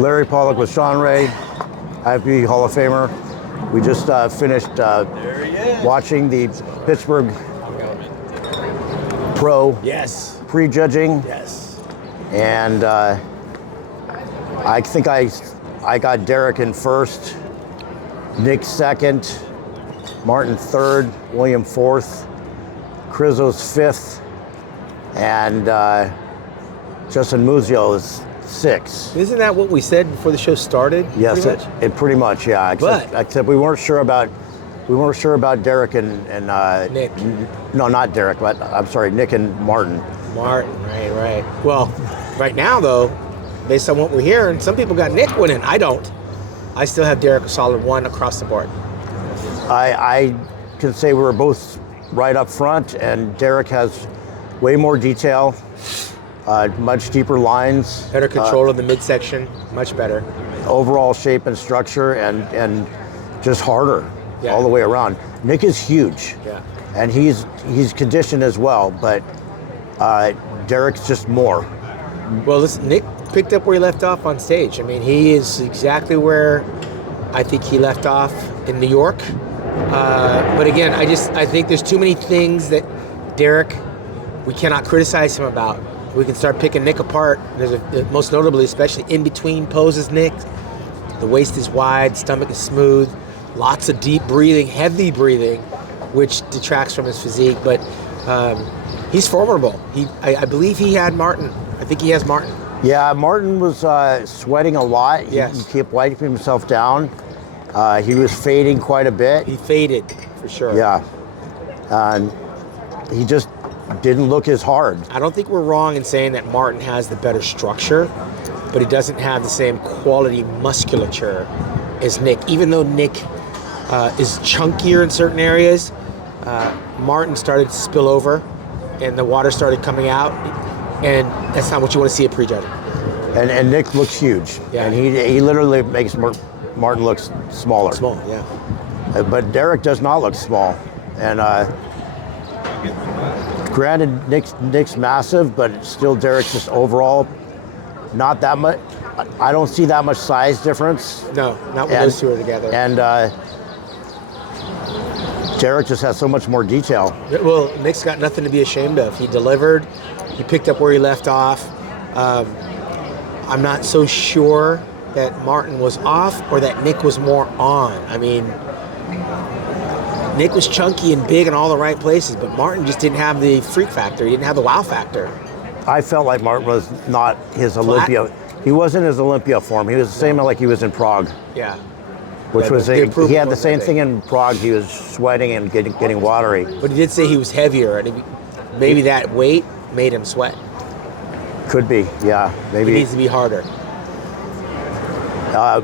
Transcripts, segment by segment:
Larry Pollock with Shawn Ray, IFBB Hall of Famer. We just finished watching the Pittsburgh Pro Prejudging. Yes. And I think I got Derek in first, Nick second, Martin third, William fourth, Crizzo's fifth, and Justin Muzio is sixth. Isn't that what we said before the show started? Yes, it pretty much, yeah. Except we weren't sure about Derek and Nick. No, not Derek, but I'm sorry, Nick and Martin. Martin, right. Well, right now though, based on what we're hearing, some people got Nick winning. I don't. I still have Derek a solid 1 across the board. I can say we were both right up front, and Derek has way more detail, much deeper lines. Better control of the midsection, much better. Overall shape and structure, and just harder all the way around. Nick is huge, and he's conditioned as well, but Derek's just more. Well, listen, Nick picked up where he left off on stage. I mean, he is exactly where I think he left off in New York. But again, I think there's too many things that Derek, we cannot criticize him about. We can start picking Nick apart. There's most notably, especially in between poses, Nick. The waist is wide, stomach is smooth, lots of deep breathing, heavy breathing, which detracts from his physique. But he's formidable. I believe he had Martin. I think he has Martin. Yeah, Martin was sweating a lot. Yes. He kept wiping himself down. He was fading quite a bit. He faded, for sure. Yeah. And he just didn't look as hard. I don't think we're wrong in saying that Martin has the better structure, but he doesn't have the same quality musculature as Nick. Even though Nick is chunkier in certain areas, Martin started to spill over and the water started coming out, and that's not what you want to see at prejudging. And Nick looks huge. Yeah. And he literally makes Martin look smaller. Small, yeah. But Derek does not look small. And granted, Nick's massive, but still Derek's just overall not that much. I don't see that much size difference. No, not when those two are together. And Derek just has so much more detail. Well, Nick's got nothing to be ashamed of. He delivered. He picked up where he left off. I'm not so sure that Martin was off or that Nick was more on. I mean, Nick was chunky and big in all the right places, but Martin just didn't have the freak factor. He didn't have the wow factor. I felt like Martin was not his Olympia. He wasn't his Olympia form. He was the same like he was in Prague. Yeah. Which was he had the same thing in Prague. He was sweating and getting watery. But he did say he was heavier, and maybe that weight made him sweat. Could be, yeah. Maybe he needs to be harder.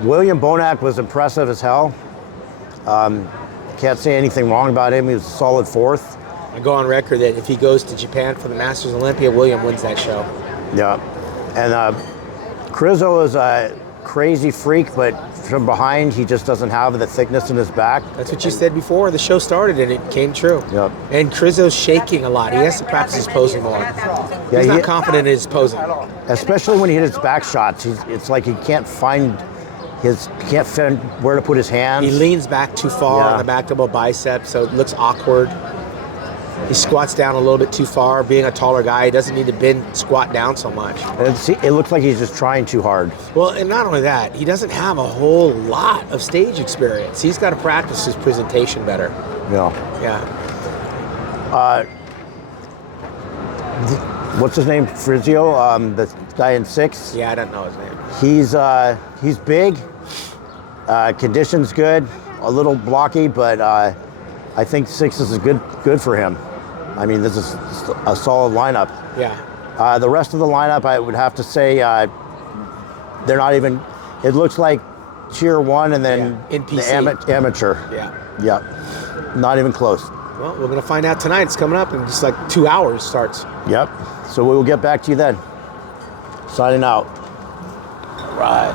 William Bonak was impressive as hell. Can't say anything wrong about him. He was a solid fourth. I go on record that if he goes to Japan for the Masters Olympia, William wins that show. Yeah, and Crizzo is a crazy freak, but from behind, he just doesn't have the thickness in his back. That's what you said before the show started, and it came true. Yep. And Crizzo's shaking a lot. He has to practice his posing more. Yeah, he's not confident in his posing. Especially when he hits back shots. It's like he can't find where to put his hands. He leans back too far on the back double bicep, so it looks awkward. He squats down a little bit too far. Being a taller guy, he doesn't need to squat down so much. It looks like he's just trying too hard. Well, and not only that, he doesn't have a whole lot of stage experience. He's got to practice his presentation better. Yeah. What's his name? Frizio, the guy in 6. Yeah, I don't know his name. He's big. Condition's good. A little blocky, but I think 6 is good for him. I mean, this is a solid lineup. Yeah. The rest of the lineup, I would have to say, they're not even. It looks like Tier 1 and then the amateur. Yeah. Not even close. Well, we're going to find out tonight. It's coming up in just like 2 hours starts. Yep. So we will get back to you then. Signing out. Right.